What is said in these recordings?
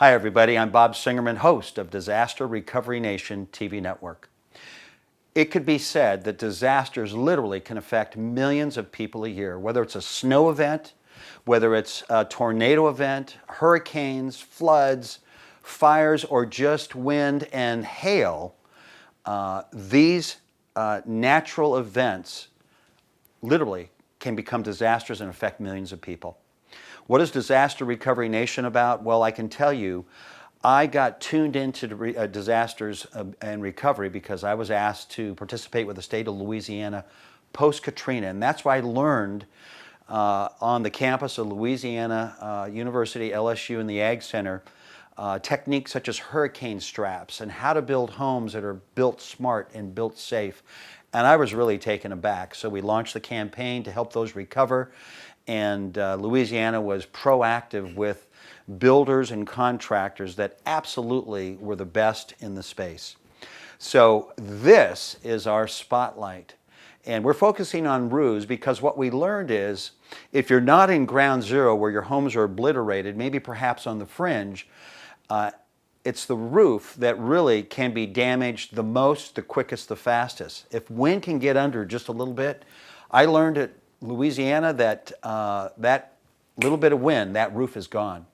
Hi everybody, I'm Bob Singerman, host of Disaster Recovery Nation TV network. It could be said that disasters literally can affect millions of people a year, whether it's a snow event, whether it's a tornado event, hurricanes, floods, fires, or just wind and hail. These natural events literally can become disasters and affect millions of people. What is Disaster Recovery Nation about? Well, I can tell you, I got tuned into disasters and recovery because I was asked to participate with the state of Louisiana post-Katrina, and that's why I learned on the campus of Louisiana University, LSU, and the Ag Center, techniques such as hurricane straps and how to build homes that are built smart and built safe. And I was really taken aback. So we launched the campaign to help those recover. And Louisiana was proactive with builders and contractors that absolutely were the best in the space. So this is our spotlight. And we're focusing on roofs because what we learned is if you're not in ground zero where your homes are obliterated, maybe perhaps on the fringe, it's the roof that really can be damaged the most, the quickest, the fastest. If wind can get under just a little bit, I learned at Louisiana that that little bit of wind, that roof is gone.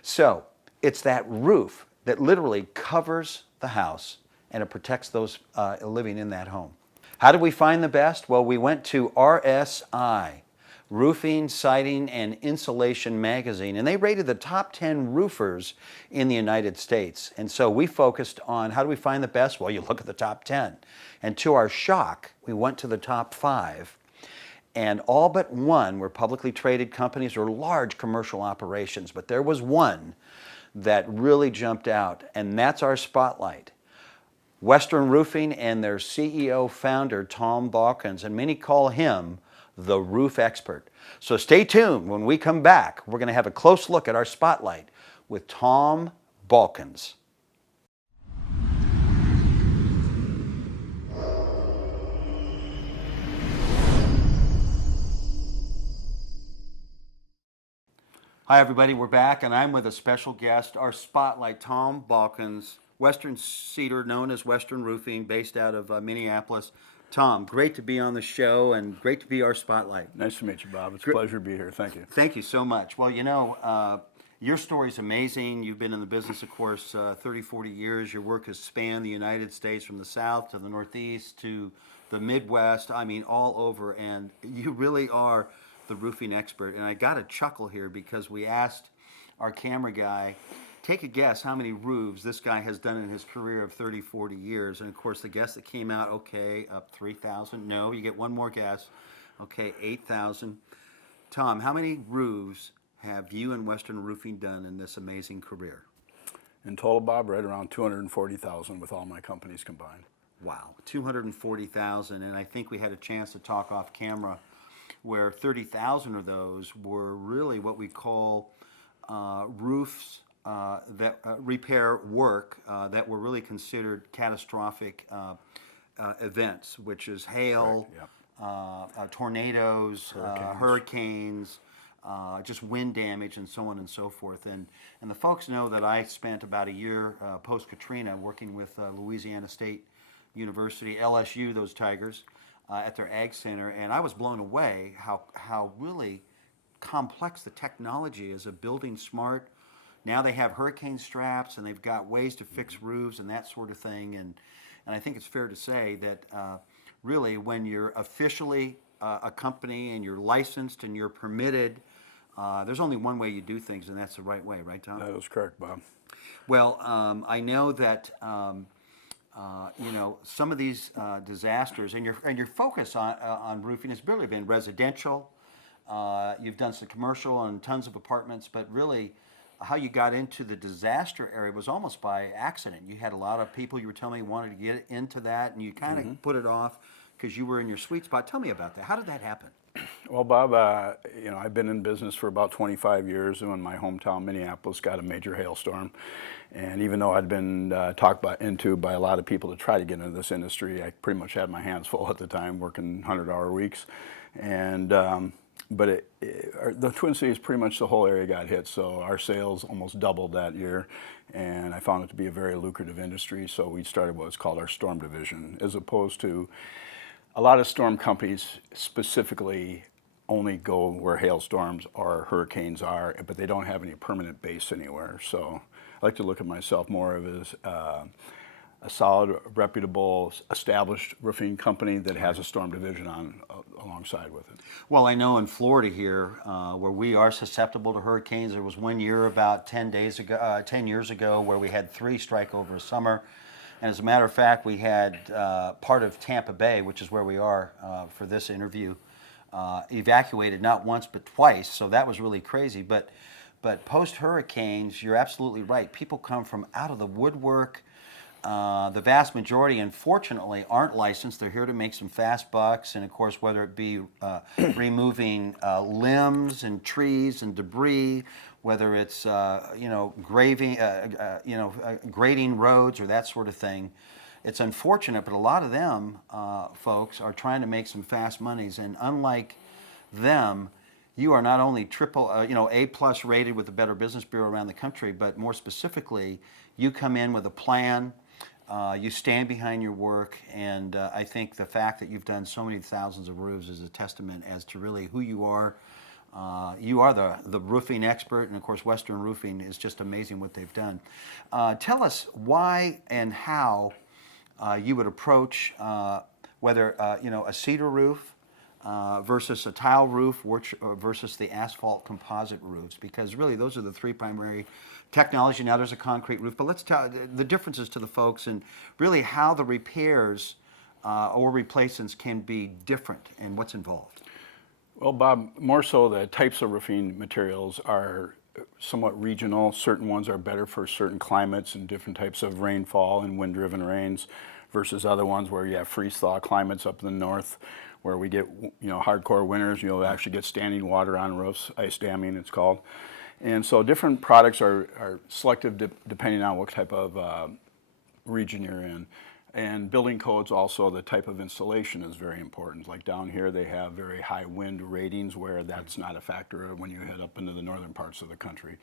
So it's that roof that literally covers the house and it protects those living in that home. How did we find the best? Well, we went to RSI, Roofing, Siding, and Insulation magazine, and they rated the top 10 roofers in the United States. And so we focused on how do we find the best? Well, you look at the top 10. And to our shock, we went to the top 5. And all but one were publicly traded companies or large commercial operations. But there was one that really jumped out, and that's our spotlight. Westurn Roofing and their CEO founder, Tom Balkins, and many call him the roof expert. So stay tuned. When we come back, we're going to have a close look at our spotlight with Tom Balkins. Hi everybody, we're back and I'm with a special guest, our spotlight, Tom Balkins, Western Cedar, known as Westurn Roofing, based out of Minneapolis. Tom, great to be on the show and great to be our spotlight. Nice to meet you, Bob. It's a pleasure to be here. Thank you. Thank you so much. Well, you know, your story's amazing. You've been in the business, of course, 30, 40 years. Your work has spanned the United States from the South to the Northeast to the Midwest. I mean, all over. And you really are the roofing expert. And I got a chuckle here because we asked our camera guy, take a guess how many roofs this guy has done in his career of 30, 40 years. And of course, the guess that came out, okay, up 3,000. No, you get one more guess. Okay, 8,000. Tom, how many roofs have you and Western Roofing done in this amazing career? In total, Bob, right around 240,000 with all my companies combined. Wow, 240,000. And I think we had a chance to talk off camera where 30,000 of those were really what we call roofs that repair work that were really considered catastrophic events, which is hail, tornadoes, hurricanes, just wind damage, and so on and so forth. And the folks know that I spent about a year post-Katrina working with Louisiana State University, LSU, those Tigers, at their Ag Center, and I was blown away how really complex the technology is of building smart. Now they have hurricane straps and they've got ways to fix roofs and that sort of thing. And I think it's fair to say that really when you're officially a company and you're licensed and you're permitted, there's only one way you do things, and that's the right way, right, Tom? That is correct, Bob. Well, I know that you know, some of these disasters, and your focus on roofing has really been residential. You've done some commercial and tons of apartments, but really how you got into the disaster area was almost by accident. You had a lot of people, you were telling me, wanted to get into that, and you kind of put it off because you were in your sweet spot. Tell me about that. How did that happen? Well, Bob, you know, I've been in business for about 25 years, and when my hometown, Minneapolis, got a major hailstorm, and even though I'd been talked into by a lot of people to try to get into this industry, I pretty much had my hands full at the time, working 100-hour weeks, and but the Twin Cities, pretty much the whole area got hit, so our sales almost doubled that year, and I found it to be a very lucrative industry, so we started what's called our storm division, as opposed to a lot of storm companies specifically only go where hailstorms or hurricanes are, but they don't have any permanent base anywhere. So I like to look at myself more of as a solid, reputable, established roofing company that has a storm division alongside with it. Well, I know in Florida here, where we are susceptible to hurricanes, there was one year about 10 years ago, where we had 3 strike over a summer. And as a matter of fact, we had part of Tampa Bay, which is where we are for this interview, evacuated not once but twice. So that was really crazy. But post hurricanes, you're absolutely right. People come from out of the woodwork. The vast majority, unfortunately, aren't licensed. They're here to make some fast bucks, and of course, whether it be removing limbs and trees and debris, whether it's grading roads or that sort of thing. It's unfortunate, but a lot of them folks are trying to make some fast monies, and unlike them, you are not only A plus rated with the Better Business Bureau around the country, but more specifically, you come in with a plan. You stand behind your work, and I think the fact that you've done so many thousands of roofs is a testament as to really who you are. You are the roofing expert, and of course Western Roofing is just amazing what they've done. Tell us why and how you would approach whether a cedar roof versus a tile roof versus the asphalt composite roofs, because really those are the 3 primary technology. Now there's a concrete roof, but let's tell the differences to the folks and really how the repairs or replacements can be different and what's involved. Well, Bob, more so the types of roofing materials are somewhat regional. Certain ones are better for certain climates and different types of rainfall and wind-driven rains versus other ones where you have freeze-thaw climates up in the north where we get hardcore winters. You'll actually get standing water on roofs, ice damming it's called. And so different products are selective depending on what type of region you're in. And building codes also, the type of installation is very important. Like down here they have very high wind ratings where that's not a factor when you head up into the northern parts of the country.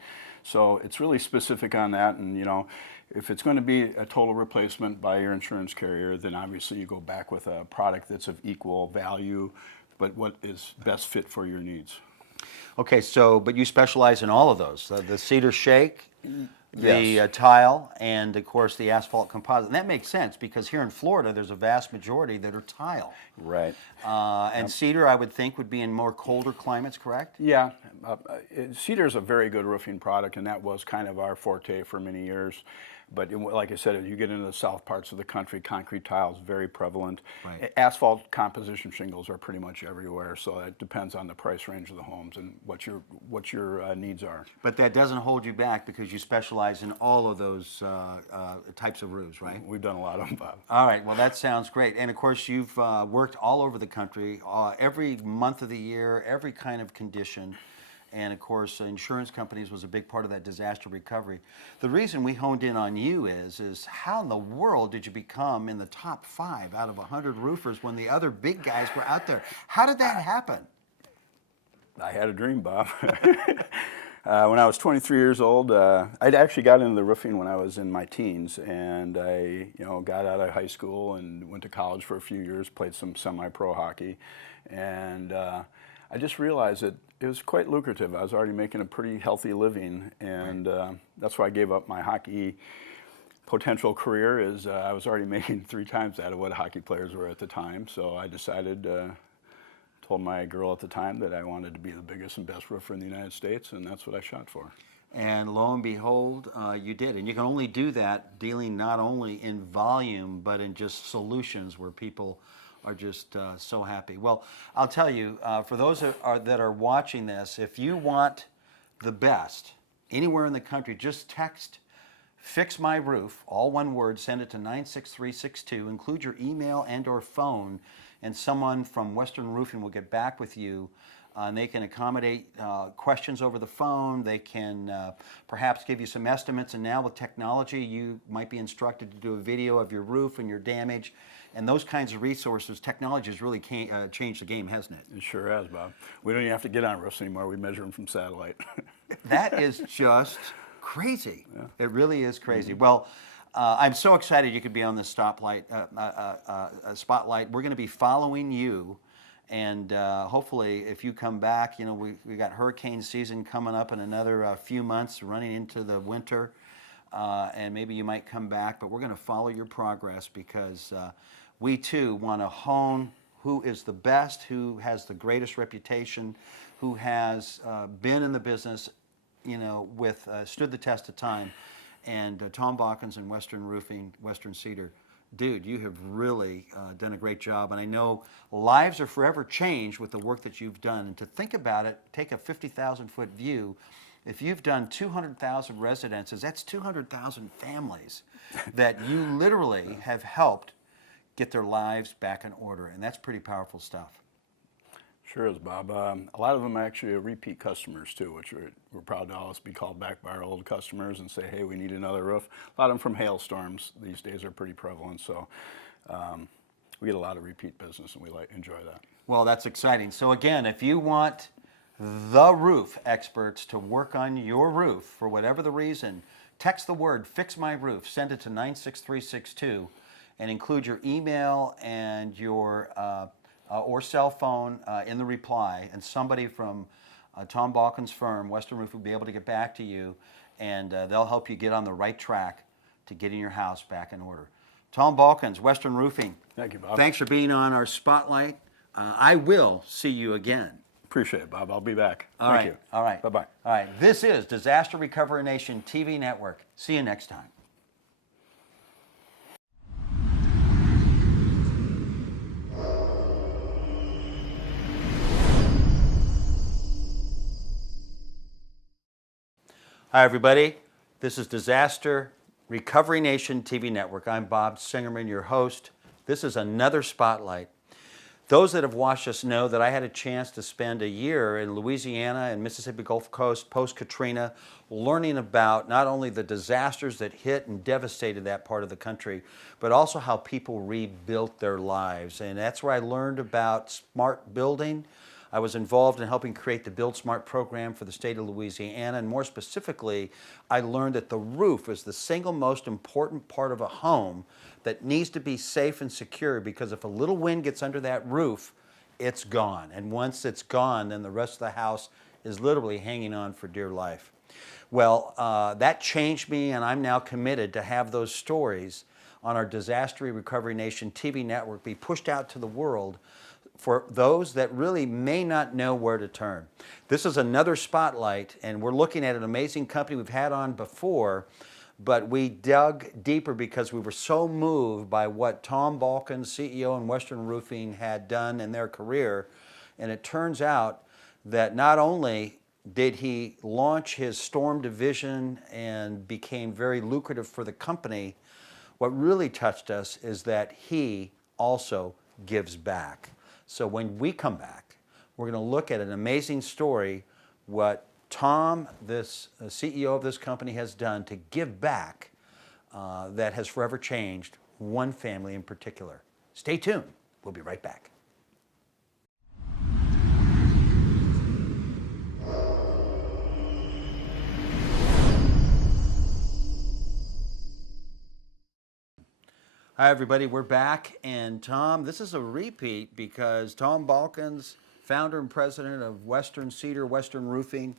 So it's really specific on that, and if it's going to be a total replacement by your insurance carrier, then obviously you go back with a product that's of equal value, but what is best fit for your needs. Okay, but you specialize in all of those, the cedar shake, the Yes. tile, and of course the asphalt composite. And that makes sense because here in Florida there's a vast majority that are tile. Right. And cedar, I would think, would be in more colder climates, correct? Yeah, cedar is a very good roofing product, and that was kind of our forte for many years. But like I said, if you get into the south parts of the country, concrete tile is very prevalent. Right. Asphalt composition shingles are pretty much everywhere, so it depends on the price range of the homes and what your needs are. But that doesn't hold you back because you specialize in all of those types of roofs, right? We've done a lot of them, Bob. All right, well, that sounds great. And of course, you've worked all over the country, every month of the year, every kind of condition. And of course, insurance companies was a big part of that disaster recovery. The reason we honed in on you is how in the world did you become in the top 5 out of 100 roofers when the other big guys were out there? How did that happen? I had a dream, Bob. When I was 23 years old, I'd actually got into the roofing when I was in my teens, and I, got out of high school and went to college for a few years, played some semi-pro hockey, and I just realized that it was quite lucrative. I was already making a pretty healthy living, and that's why I gave up my hockey potential career. I was already making 3 times that of what hockey players were at the time, so I decided. Told my girl at the time that I wanted to be the biggest and best roofer in the United States, and that's what I shot for. And lo and behold, you did. And you can only do that dealing not only in volume, but in just solutions where people are just so happy. Well, I'll tell you, for those that are watching this, if you want the best anywhere in the country, just text Fix My Roof, all one word, send it to 96362, include your email and or phone, and someone from Western Roofing will get back with you, and they can accommodate questions over the phone. They can perhaps give you some estimates, and now with technology, you might be instructed to do a video of your roof and your damage, And those kinds of resources, technology has really changed the game, hasn't it? It sure has, Bob. We don't even have to get on roofs anymore. We measure them from satellite. That is just crazy. Yeah. It really is crazy. Well, I'm so excited you could be on this spotlight. We're going to be following you, and hopefully, if you come back, you know, we got hurricane season coming up in another few months, running into the winter, and maybe you might come back. But we're going to follow your progress because we too want to hone who is the best, who has the greatest reputation, who has been in the business, you know, with stood the test of time. And Tom Balkins and Westurn Roofing, Western Cedar, dude, you have really done a great job. And I know lives are forever changed with the work that you've done. And to think about it, take a 50,000-foot view. If you've done 200,000 residences, that's 200,000 families that you literally have helped get their lives back in order. And that's pretty powerful stuff. Sure is, Bob. A lot of them actually are repeat customers too, which we're proud to always be called back by our old customers and say, hey, we need another roof. A lot of them from hailstorms these days are pretty prevalent, so we get a lot of repeat business and we enjoy that. Well, that's exciting. So again, if you want the roof experts to work on your roof for whatever the reason, text the word "Fix My Roof," send it to 96362, and include your email and your or cell phone in the reply, and somebody from Tom Balkins' firm, Western Roof, will be able to get back to you, and they'll help you get on the right track to getting your house back in order. Tom Balkins, Western Roofing. Thank you, Bob. Thanks for being on our spotlight. I will see you again. Appreciate it, Bob. I'll be back. All Thank right. you. All right. Bye-bye. All right. This is Disaster Recovery Nation TV Network. See you next time. Hi, everybody. This is Disaster Recovery Nation TV Network. I'm Bob Singerman, your host. This is another spotlight. Those that have watched us know that I had a chance to spend a year in Louisiana and Mississippi Gulf Coast post-Katrina learning about not only the disasters that hit and devastated that part of the country, but also how people rebuilt their lives. And that's where I learned about smart building. I was involved in helping create the Build Smart program for the state of Louisiana, and more specifically, I learned that the roof is the single most important part of a home that needs to be safe and secure, because if a little wind gets under that roof, it's gone. And once it's gone, then the rest of the house is literally hanging on for dear life. Well, that changed me, and I'm now committed to have those stories on our Disaster Recovery Nation TV network be pushed out to the world for those that really may not know where to turn. This is another spotlight, and we're looking at an amazing company we've had on before, but we dug deeper because we were so moved by what Tom Balkins, CEO in Western Roofing, had done in their career. And it turns out that not only did he launch his storm division and became very lucrative for the company, what really touched us is that he also gives back. So when we come back, we're going to look at an amazing story, what Tom, this CEO of this company, has done to give back that has forever changed one family in particular. Stay tuned. We'll be right back. Hi, everybody. We're back. And Tom, this is a repeat because Tom Balkins, founder and president of Western Cedar, Western Roofing,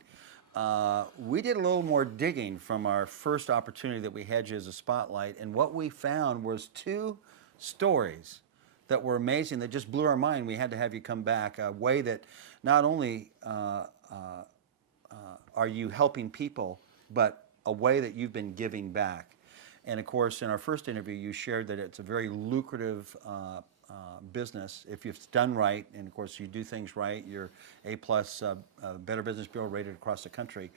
we did a little more digging from our first opportunity that we had you as a spotlight. And what we found was two stories that were amazing, that just blew our mind. We had to have you come back, a way that not only are you helping people, but a way that you've been giving back. And of course, in our first interview, you shared that it's a very lucrative business if it's done right. And of course, you do things right. You're A+, Better Business Bureau rated across the country.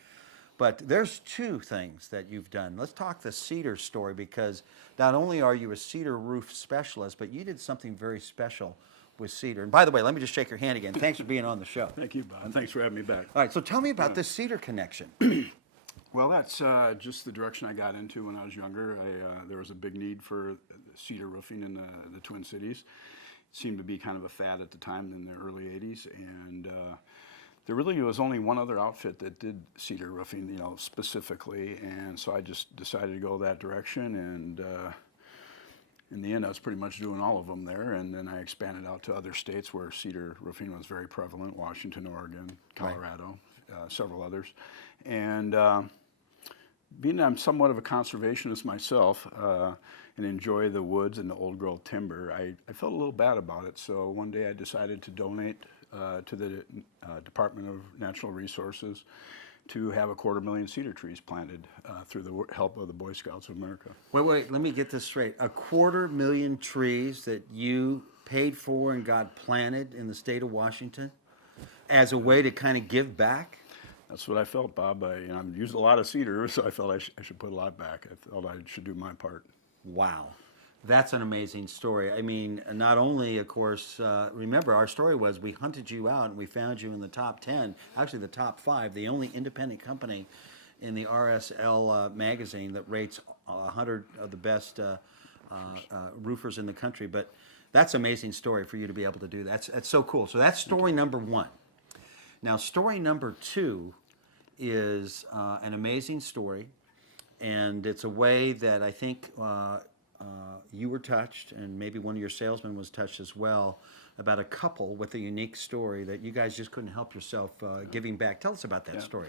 But there's two things that you've done. Let's talk the cedar story, because not only are you a cedar roof specialist, but you did something very special with cedar. And by the way, let me just shake your hand again. Thanks for being on the show. Thank you, Bob. Thanks for having me back. All right, so tell me about this cedar connection. Well, that's just the direction I got into when I was younger. There was a big need for cedar roofing in the Twin Cities. It seemed to be kind of a fad at the time in the early 80s. And there really was only one other outfit that did cedar roofing, specifically. And so I just decided to go that direction. And in the end, I was pretty much doing all of them there. And then I expanded out to other states where cedar roofing was very prevalent: Washington, Oregon, Colorado, several others. And being I'm somewhat of a conservationist myself and enjoy the woods and the old growth timber, I felt a little bad about it. So one day I decided to donate to the Department of Natural Resources to have 250,000 cedar trees planted through the help of the Boy Scouts of America. Wait, let me get this straight. 250,000 trees that you paid for and got planted in the state of Washington as a way to kind of give back? That's what I felt, Bob. I've used a lot of cedar, so I felt I should put a lot back. I felt I should do my part. Wow. That's an amazing story. I mean, not only, of course, remember our story was we hunted you out and we found you in the top 10, actually the top 5, the only independent company in the RSL magazine that rates 100 of the best roofers in the country. But that's an amazing story for you to be able to do that. That's so cool. So that's story number 1. Now, story number 2 is an amazing story, and it's a way that I think you were touched, and maybe one of your salesmen was touched as well, about a couple with a unique story that you guys just couldn't help yourself giving back. Tell us about that story.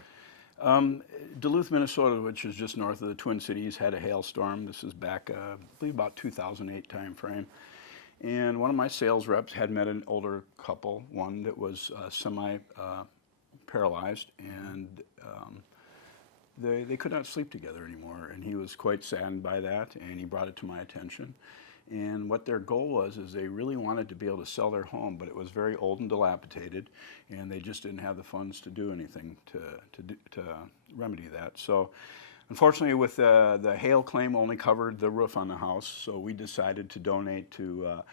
Duluth, Minnesota, which is just north of the Twin Cities, had a hailstorm. This is back, I believe, about 2008 time frame. And one of my sales reps had met an older couple, one that was semi-paralyzed, and they could not sleep together anymore. And he was quite saddened by that, and he brought it to my attention. And what their goal was is they really wanted to be able to sell their home, but it was very old and dilapidated, and they just didn't have the funds to do anything to remedy that. So unfortunately, with the hail claim only covered the roof on the house, so we decided to donate to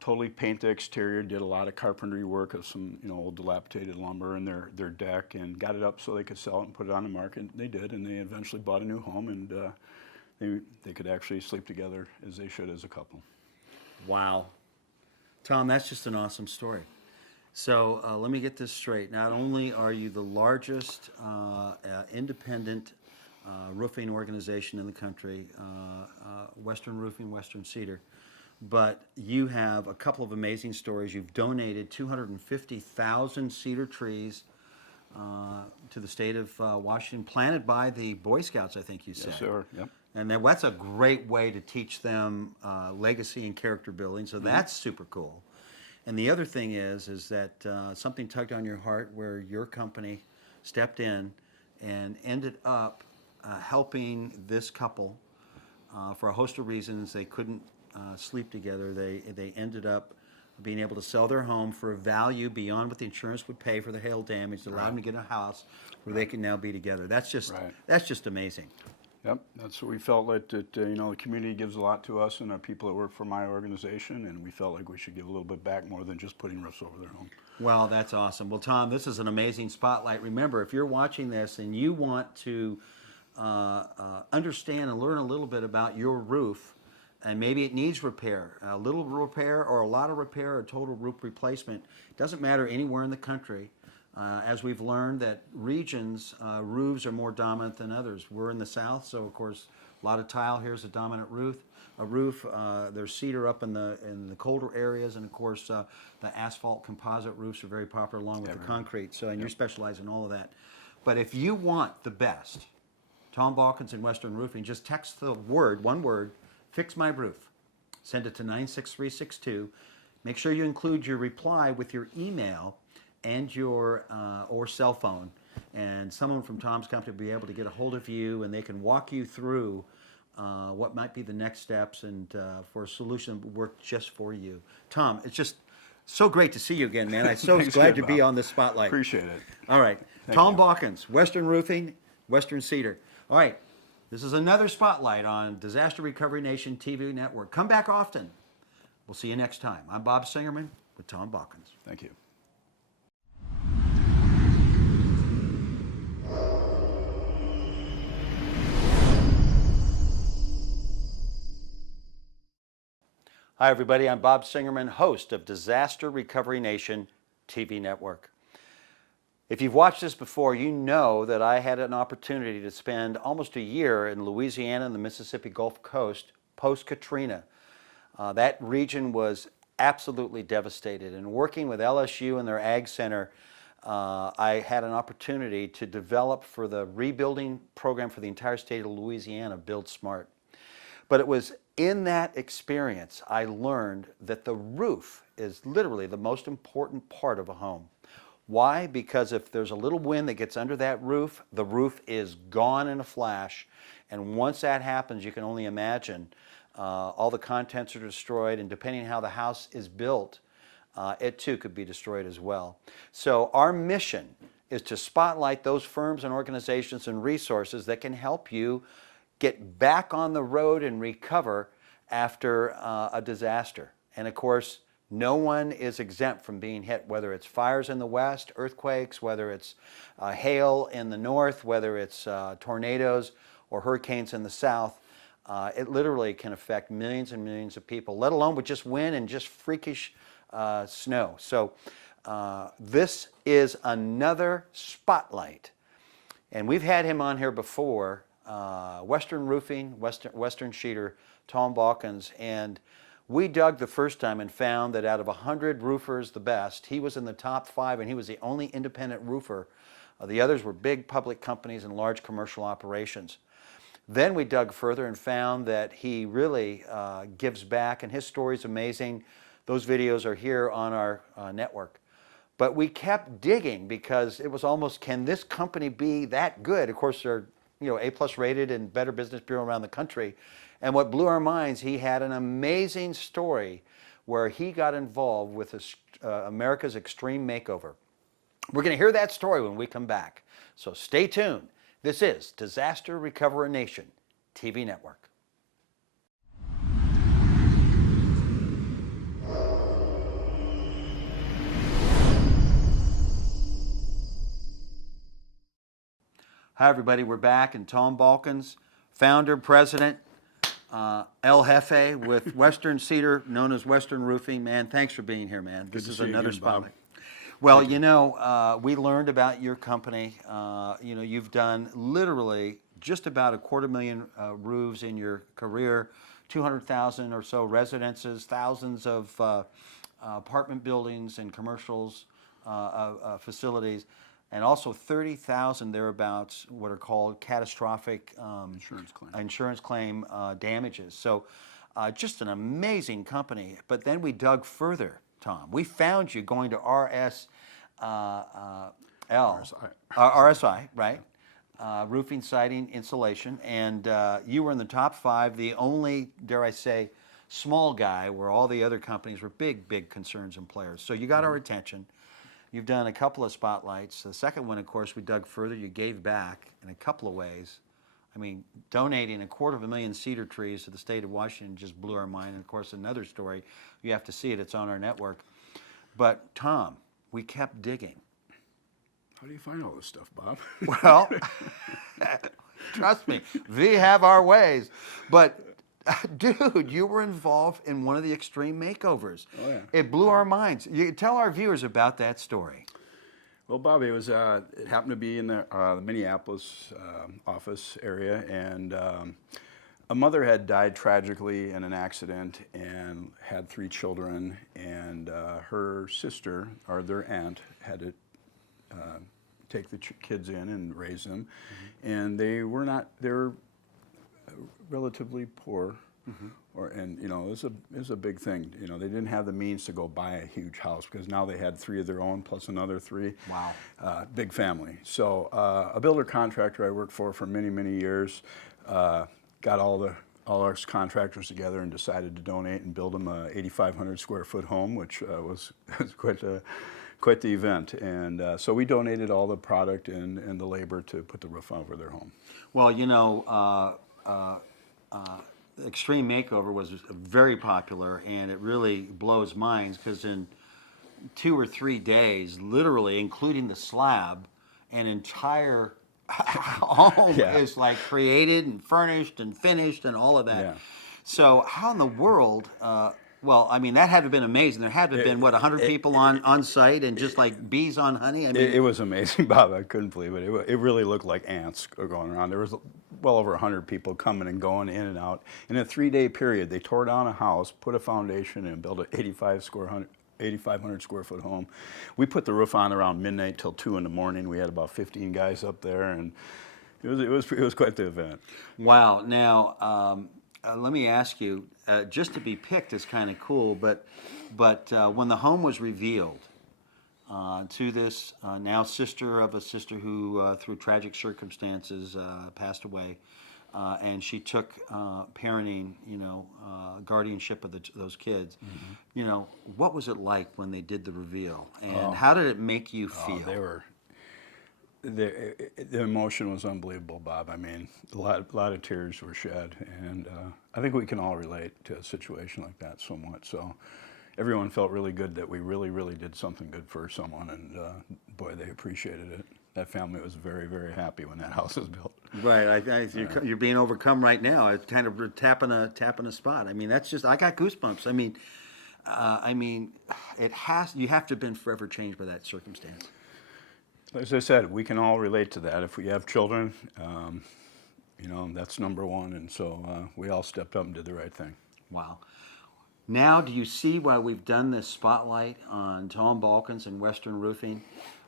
totally paint the exterior, did a lot of carpentry work of some old dilapidated lumber in their deck, and got it up so they could sell it and put it on the market. They did, and they eventually bought a new home, and they could actually sleep together as they should as a couple. Wow. Tom, that's just an awesome story. So let me get this straight. Not only are you the largest independent roofing organization in the country, Westurn Roofing, Western Cedar, but you have a couple of amazing stories. You've donated 250,000 cedar trees to the state of Washington, planted by the Boy Scouts, I think you said. Yes, sir. Yep. And that's a great way to teach them legacy and character building, so that's super cool. And the other thing is that something tugged on your heart where your company stepped in and ended up helping this couple for a host of reasons. They couldn't sleep together. They ended up being able to sell their home for a value beyond what the insurance would pay for the hail damage that allowed them to get a house where they can now be together. That's just amazing. Yep, that's what we felt that the community gives a lot to us and our people that work for my organization, and we felt like we should give a little bit back more than just putting roofs over their home. Well, that's awesome. Well, Tom, this is an amazing spotlight. Remember, if you're watching this and you want to understand and learn a little bit about your roof, and maybe it needs repair, a little repair or a lot of repair or total roof replacement, it doesn't matter anywhere in the country. As we've learned that regions, roofs are more dominant than others. We're in the South, so of course a lot of tile here is a dominant roof. There's cedar up in the colder areas, and of course the asphalt composite roofs are very popular along with the concrete. So, and you specialize in all of that. But if you want the best, Tom Balkins and Western Roofing, just text the one word, "Fix My Roof." Send it to 96362. Make sure you include your reply with your email and your or cell phone, and someone from Tom's company will be able to get a hold of you, and they can walk you through what might be the next steps and for a solution that will work just for you. Tom, it's just so great to see you again, man. I'm so glad to be on this spotlight. Appreciate it. All right. Tom Balkins, Western Roofing, Western Cedar. All right. This is another spotlight on Disaster Recovery Nation TV network. Come back often. We'll see you next time. I'm Bob Singerman with Tom Balkins. Thank you. Hi, everybody. I'm Bob Singerman, host of Disaster Recovery Nation TV network. If you've watched this before, you know that I had an opportunity to spend almost a year in Louisiana and the Mississippi Gulf Coast post-Katrina. That region was absolutely devastated. And working with LSU and their Ag Center, I had an opportunity to develop for the rebuilding program for the entire state of Louisiana, Build Smart. But it was in that experience I learned that the roof is literally the most important part of a home. Why? Because if there's a little wind that gets under that roof, the roof is gone in a flash. And once that happens, you can only imagine all the contents are destroyed, and depending on how the house is built, it too could be destroyed as well. So our mission is to spotlight those firms and organizations and resources that can help you get back on the road and recover after a disaster. And of course, no one is exempt from being hit, whether it's fires in the west, earthquakes, whether it's hail in the north, whether it's tornadoes or hurricanes in the south. It literally can affect millions and millions of people, let alone with just wind and just freakish snow. So this is another spotlight. And we've had him on here before, Westurn Roofing, Westurn Sheeter, Tom Balkins, and we dug the first time and found that out of 100 roofers, the best, he was in the top 5, and he was the only independent roofer. The others were big public companies and large commercial operations. Then we dug further and found that he really gives back, and his story is amazing. Those videos are here on our network. But we kept digging because it was almost, can this company be that good? Of course, they're A+ rated and Better Business Bureau around the country. And what blew our minds, he had an amazing story where he got involved with America's Extreme Makeover. We're going to hear that story when we come back. So stay tuned. This is Disaster Recovery Nation TV network. Hi, everybody. We're back, and Tom Balkins, founder, president, El Jefe with Westurn Cedar, known as Westurn Roofing. Man, thanks for being here, man. This is another spotlight. Well, we learned about your company. You've done literally just about 250,000 roofs in your career, 200,000 or so residences, thousands of apartment buildings and commercials, facilities, and also 30,000 thereabouts what are called catastrophic insurance claim damages. So just an amazing company. But then we dug further, Tom. We found you going to RSI, right? Roofing, siding, insulation, and you were in the top 5, the only, dare I say, small guy where all the other companies were big, big concerns and players. So you got our attention. You've done a couple of spotlights. The second one, of course, we dug further. You gave back in a couple of ways. I mean, donating 250,000 cedar trees to the state of Washington just blew our mind. And of course, another story, you have to see it, it's on our network. But Tom, we kept digging. How do you find all this stuff, Bob? Well, trust me, we have our ways. But dude, you were involved in one of the extreme makeovers. Oh, yeah. It blew our minds. You tell our viewers about that story. Well, Bob, it happened to be in the Minneapolis office area, and a mother had died tragically in an accident and had 3 children, and her sister, or their aunt, had to take the kids in and raise them, and they were relatively poor, it was a big thing. They didn't have the means to go buy a huge house because now they had 3 of their own plus another 3. Wow. Big family. So a builder contractor I worked for many, many years, got all our contractors together and decided to donate and build them a 8,500 square foot home, which was quite the event. And so we donated all the product and the labor to put the roof over their home. Well, Extreme Makeover was very popular, and it really blows minds because in 2 or 3 days, literally, including the slab, an entire home is like created and furnished and finished and all of that. Yeah. So how in the world Well, I mean, that had to have been amazing. There had to have been, what, 100 people on site and just like bees on honey? I mean, It was amazing, Bob. I couldn't believe it. It really looked like ants going around. There was well over 100 people coming and going in and out. In a 3-day period, they tore down a house, put a foundation in, built an 8,500 square foot home. We put the roof on around midnight till 2 in the morning. We had about 15 guys up there, and it was quite the event. wow. Now, let me ask you, just to be picked is kind of cool, but when the home was revealed to this now sister of a sister who, through tragic circumstances, passed away, and she took parenting, guardianship of those kids. What was it like when they did the reveal, and how did it make you feel? The emotion was unbelievable, Bob. I mean, a lot of tears were shed, and I think we can all relate to a situation like that somewhat. So everyone felt really good that we really, really did something good for someone, and boy, they appreciated it. That family was very, very happy when that house was built. Right, you're being overcome right now. It's kind of tapping a spot. I mean, that's just, I got goosebumps. I mean, you have to have been forever changed by that circumstance. As I said, we can all relate to that. If we have children, that's number one. And so we all stepped up and did the right thing. Wow. Now, do you see why we've done this spotlight on Tom Balkins and Westurn Roofing?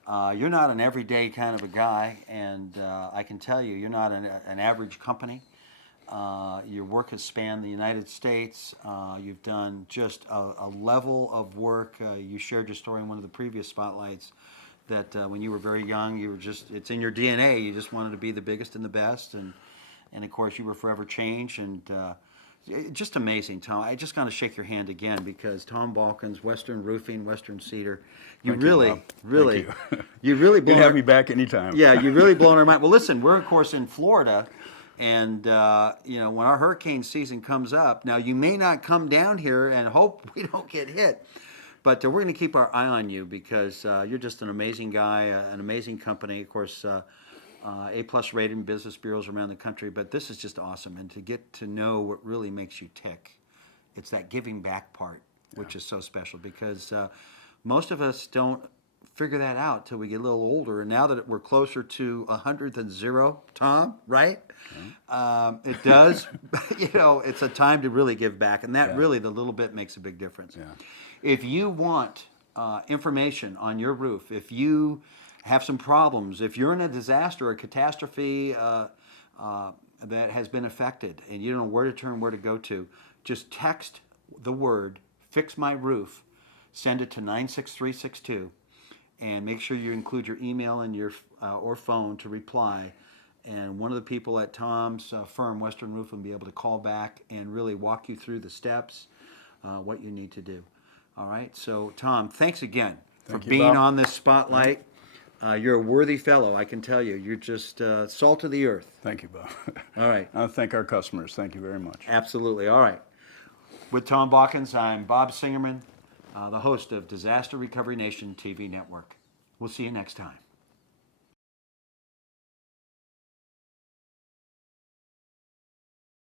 You're not an everyday kind of a guy, and I can tell you, you're not an average company. Your work has spanned the United States. You've done just a level of work. You shared your story in one of the previous spotlights, that when you were very young, you were it's in your DNA. You just wanted to be the biggest and the best. And of course, you were forever changed. And just amazing, Tom. I just got to shake your hand again, because Tom Balkins, Westurn Roofing, Western Cedar, you Thank really, you, really, Thank you really You can have me back anytime. Yeah, you really blown our mind. Well, listen, we're of course in Florida. And, when our hurricane season comes up, now you may not come down here, and hope we don't get hit. But we're going to keep our eye on you, because you're just an amazing guy, an amazing company. Of course, A+ rated in business bureaus around the country. But this is just awesome. And to get to know what really makes you tick, it's that giving back part, which is so special, because most of us don't figure that out till we get a little older. And now that we're closer to 100 than 0, Tom, right? Okay. It does. It's a time to really give back. And that really, the little bit makes a big difference. Yeah. If you want information on your roof, if you have some problems, if you're in a disaster or a catastrophe that has been affected and you don't know where to turn, where to go to, just text the word "Fix My Roof," send it to 96362, and make sure you include your email and your or phone to reply. And one of the people at Tom's firm, Westurn Roof, will be able to call back and really walk you through the steps, what you need to do. All right. So, Tom, thanks again for being Bob. on this spotlight. You're a worthy fellow, I can tell you. You're just salt of the earth. Thank you, Bob. All right. I thank our customers. Thank you very much. Absolutely. All right. With Tom Balkins, I'm Bob Singerman, the host of Disaster Recovery Nation TV Network. We'll see you next time.